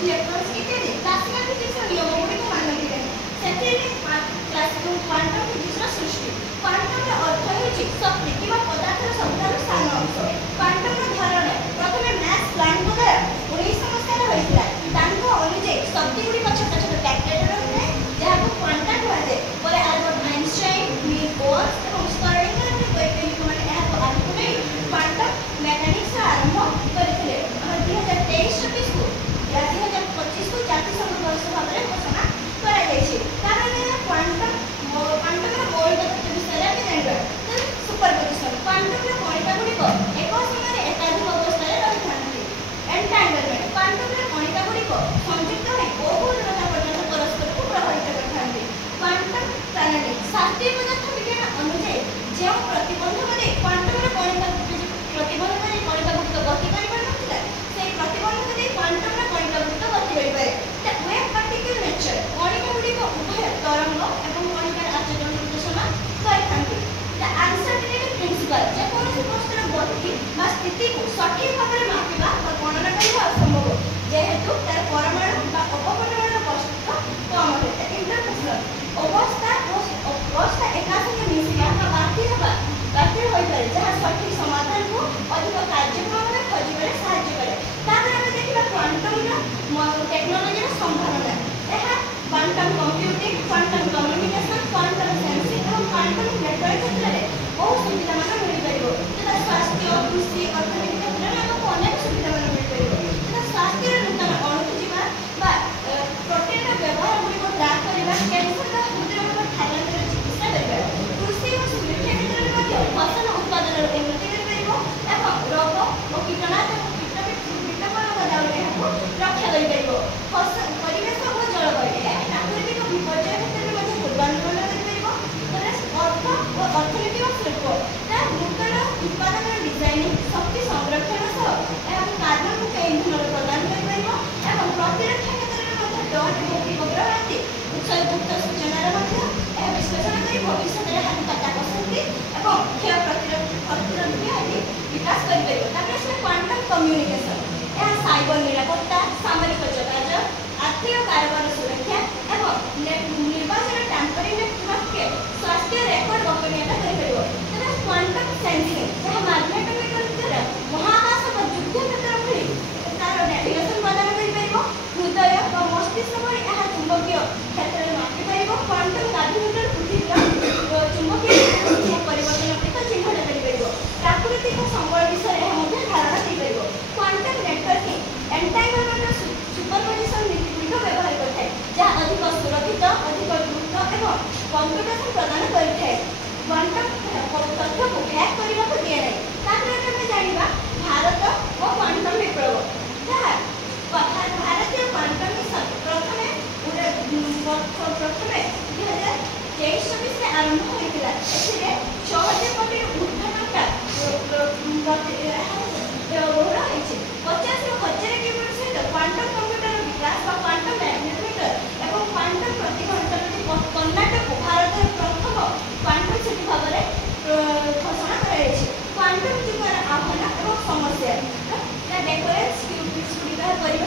electrons इत्यादि classical physics नियम गुडी को मानती है सेते क्लासिकल क्वांटम फिजिक्स सृष्टि क्वांटम अर्थ होची शक्ति किबा पदार्थर सबठारु स्थान अंश क्वांटम धारणा प्रथमे मैक्स प्लैंक द्वारा 1900 मसीह होइतिला तांको अनुसार शक्ति गुडी को छोटा छोटा पैकेट रहते जहा को क्वांटम कहा जाय परे अल्बर्ट आइंस्टाइन नील बोर एवं स्टर्लिंग ने वैज्ञानिक माने एहा को आगु नै क्वांटम मैकेनिक्स आरंभ करथिले 2023 को या 2025 को जाति संघ वर्ष भाबरे घोषणा करा जायछि कारण क्वांटम ର ମୌଳିକ ତତ୍ତ୍ୱ ବିଷୟରେ ଆମେ ଜାଣିବା ତ ସୁପରପୋଜିସନ କ୍ୱାଣ୍ଟମର କଣିକା ଗୁଡ଼ିକ ଏକ ସମୟରେ ଏକାଧିକ ଅବସ୍ଥାରେ ରହିଥାନ୍ତି ଏଣ୍ଟାଙ୍ଗଲମେଣ୍ଟ କ୍ୱାଣ୍ଟମର କଣିକା ଗୁଡ଼ିକ ସଂଯୁକ୍ତ ହୋଇ ବହୁ ଦୂରତା ପର୍ଯ୍ୟନ୍ତ ପରସ୍ପରକୁ ପ୍ରଭାବିତ କରିଥାନ୍ତି କ୍ୱାଣ୍ଟମ ଚାନେଲିଂ ଶାସ୍ତ୍ରୀୟ ପଦାର୍ଥ ବିଜ୍ଞାନ ଅନୁଯାୟୀ ଯେଉଁ ପ୍ରତିବନ୍ଧକ ଦେଇ କ୍ୱାଣ୍ଟମର କଣିକା ପ୍ରତିବନ୍ଧକ ଦେଇ କଣିକା ଗୁଡ଼ିକ ଗତି କରିପାରୁନଥିଲା ସେହି ପ୍ରତିବନ୍ଧକ ଦେଇ କ୍ୱାଣ୍ଟମର କଣିକା ଗୁଡ଼ିକ ଗତି କରିପାରେ ଦ ୱେଭ୍ ପାର୍ଟିକଲ ନେଚର କଣିକା ଗୁଡ଼ିକ ଉଭୟ ତରଙ୍ଗ ଏବଂ କଣିକାର ଆଚରଣ କରିଥାନ୍ତି ଦ ଆନସର୍ଟେନିଟି ପ୍ରିନ୍ସିପଲ ଯେକୌଣସି ବସ୍ତୁର ଗତି ବା ସ୍ଥିତିକୁ ସଠିକ ଭାବରେ ମାପିବା ବା ଗଣନା କରିବା ଅସମ୍ଭବ ଯେହେତୁ ତାର ପରମାଣୁ ବା ଅପପରମାଣୁ ବସ୍ତୁ କମ ହୋଇଥାଏ ଇଣ୍ଟରଫେସନ ଅବସ୍ଥା ଏକା ସାଙ୍ଗେ ମିଶିବା ବା ବାତିଲ ହୋଇପାରେ ଯାହା ସଠିକ ସମାଧାନକୁ ଅଧିକ କାର୍ଯ୍ୟକ୍ରମରେ ଖୋଜିବାରେ ସାହାଯ୍ୟ କରେ ତାପରେ ଆମେ ଦେଖିବା କ୍ୱାଣ୍ଟମର ଟେକ୍ନୋଲୋଜିର ସମ୍ଭାବନା ଏହା quantum computing quantum communication quantum sensing और क्वांटम नेटवर्क क्षेत्र में बहुत सुविधा मान मिल परिबो जदा स्वास्थ्य कृषि अर्थनीति क्षेत्र में हमको अनेक सुविधा मान मिल परिबो जदा स्वास्थ्य नूतन अणुजीवा बा प्रोटीन रा व्यवहार गुडी को ट्रैक करबा कैंसर का हृदय रोग थाइलैंड चिकित्सा करबा कृषि और सुरक्षा क्षेत्र में ମଧ୍ୟ फसल उत्पादन ର उन्नति कर परिबो एवं रोग और कीटनाशक कीटपतंग द्वारा एहाको रक्षा कर परिबो फसल परिवेश और जलवायु प्राकृतिक विपर्यय क्षेत्र में ମଧ୍ୟ पूर्वानुमान କରିପାରିବ ଅର୍ଥ ଓ ଅର୍ଥନୀତି ଓ ଶିଳ୍ପ ତା ନୂତନ ଉତ୍ପାଦନ ଡିଜାଇନିଂ ଶକ୍ତି ସଂରକ୍ଷଣ ସହ ଏହାକୁ କାର୍ବନ ମୁକ୍ତ ଇନ୍ଧନ ପ୍ରଦାନ କରିପାରିବ ଏବଂ ପ୍ରତିରକ୍ଷା କ୍ଷେତ୍ରରେ ମଧ୍ୟ ଡ୍ରୋନ୍ ଏବଂ ଉପଗ୍ରହ ଆଦି ଉତ୍ସର୍ଗୀକୃତ ସୂଚନାର ମଧ୍ୟ ଏହା ବିଶ୍ଳେଷଣ କରି ଭବିଷ୍ୟତରେ ହାତୀ ଶକ୍ତି ଏବଂ କ୍ଷୟ ପ୍ରତିରୋଧି ଆଦି ବିକାଶ କରିପାରିବ ତାପରେ ଆସିଲା କ୍ୱାଣ୍ଟମ କମ୍ୟୁନିକେସନ ଏହା ସାଇବର ନିରାପତ୍ତା ସାମରିକ ଯୋଗାଯୋଗ आर्थिक कारोबार सुरक्षा एवं निर्वाचन टैंपरिंग नेटवर्क स्वास्थ्य रेकर्ड गोपनीयता करिपरिबो तबे क्वांटम सेंसिंग जहां मैग्नेटोमीटर द्वारा महाकाश और युद्ध क्षेत्र भଳି तार नेविगेशन प्रदान करिपरिबो हृदय और मस्तिष्क भଳି ଏହା चुंबकीय क्षेत्र में मापि परिबो क्वांटम गाभिमीटर पृथ्वीर चुंबकीय परिवर्तन ଗୁଡ଼ିକ ଚିହ୍ନଟ करिपरिबो प्राकृतिक संबल विषय ଏହା ମଧ୍ୟ धारणा देइ परिबो क्वांटम नेटवर्किंग एंटांगलमेंट सुपरपोजिशन नीति गुडी व्यवहार करथाय जहाँ अधिक सुरक्षित अधिक द्रुत एवं कंप्यूटेशन प्रदान करथाय क्वांटम तथ्य को हैक करबा को दिया नै तापर हम जानिबा भारत और क्वांटम विप्लव जहाँ भारतीय क्वांटम मिशन प्रथमे 2023 में आरंभ होइतिला एथिरे 6000 कोटी ऊर्ध्व टଙ୍କା व्यवहार होइछि 50,000 केबल सहित क्वांटम कंप्यूटर विकास व क्वांटम मैग्नेटोमीटर एवं क्वांटम प्रतिघंटा कर्नाटक भारत प्रथम क्वांटम सिटी भाव में घोषणा क्वांटम युगर आह्वान और समस्या डेकोरेट गुड़िक